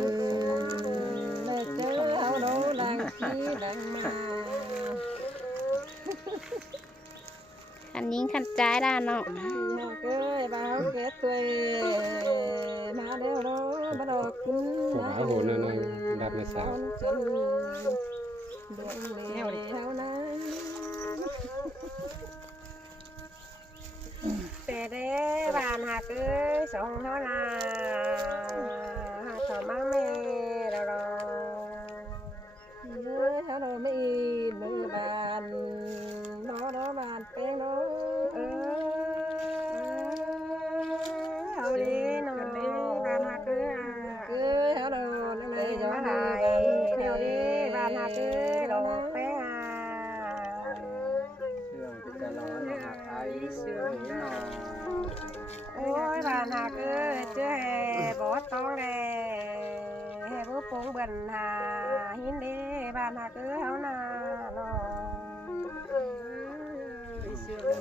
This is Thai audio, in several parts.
กันเลยเจอเขาโดดังที่ดังมาขันยิงขันใจได้เนาะน้องเอ้ยบ่าวเกศตัวมาเดี๋ยวเราบ่ดอกกินนะโหนั่นดับในสาวจนดวงเลี้ยวเท่านั้นแต่เด้บ้านหักเอ้ยส่งเท่านาหักต่อมาแม่เราเอ้ยเท่าเราไม่มือบานน้อบ้านเป็นน้อเออเอาดีน้องดีบ้านหักเอ้ยเท่าเราเลยย้อนได้เท่าดีบ้านหักเอ้ยลงแป้งโอ้ยบ้านหักเอ้ยเจ้าแห่บอสต้องแด่แห่ผู้ปงเบิ่นหาหินดีบ้านหักเอ้ยเฮานาเนาะ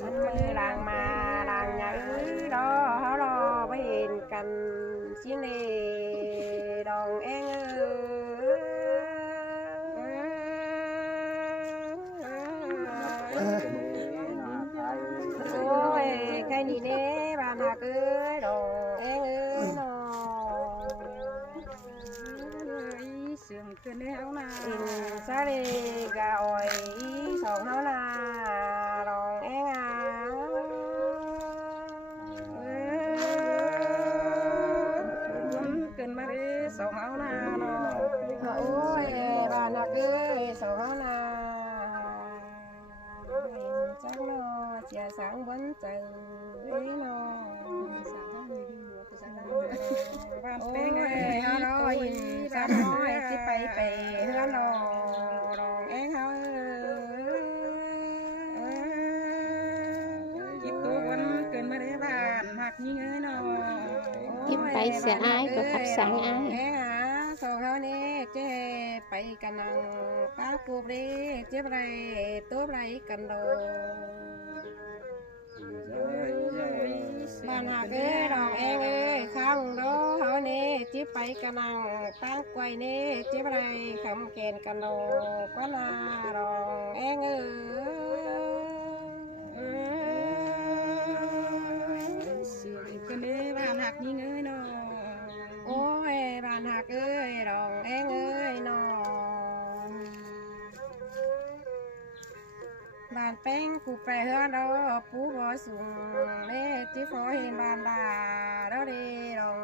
มันมือลางมาลางใหญ่รอเฮารอไปเห็นกันสิเนดองเองโอ้ยใครนี่เน่บ้านหักเอ้ยดองเองเนาะเสื่อมเกินแล้วนะอินซาเลกะอ่อยสองเฮานาดองเองเกินมาเลยสองเฮานาเนาะโอ้ยบ้านหักเอ้ยสองเฮานาจังเนาะเจียสังบนจังเอ้ยเนาะบ้านเป็นไงเฮาเนาะอินซาน้อยสิไปเฮือนเนาะดองเองเฮาคิดตัววันเกินมาเลยบ้านหักยิ่งเอ้ยเนาะกินไปเสียอายก็ขับสังอาย สองเฮานี่เจ๊ไปกันนังตาปูเรเจ็บไรตัวไรกันโดบ้านหักเอ้ยดองเองเอ้ยข้างโดเฮานี่จิบไปกันนังตั้งไกวนี่เจ็บไรคำเกณฑ์กันโดกว่านาดองเองเอ้ยเสียกันเด้บ้านหักยิ่งเอ้ยเนาะโอ้ยบ้านหักเอ้ยดองเองเอ้ยนอนบ้านแป้งกูไปเฮือนดอปูบ่สูงเล่จิฟอเห็นบ้านดาดอเดดอง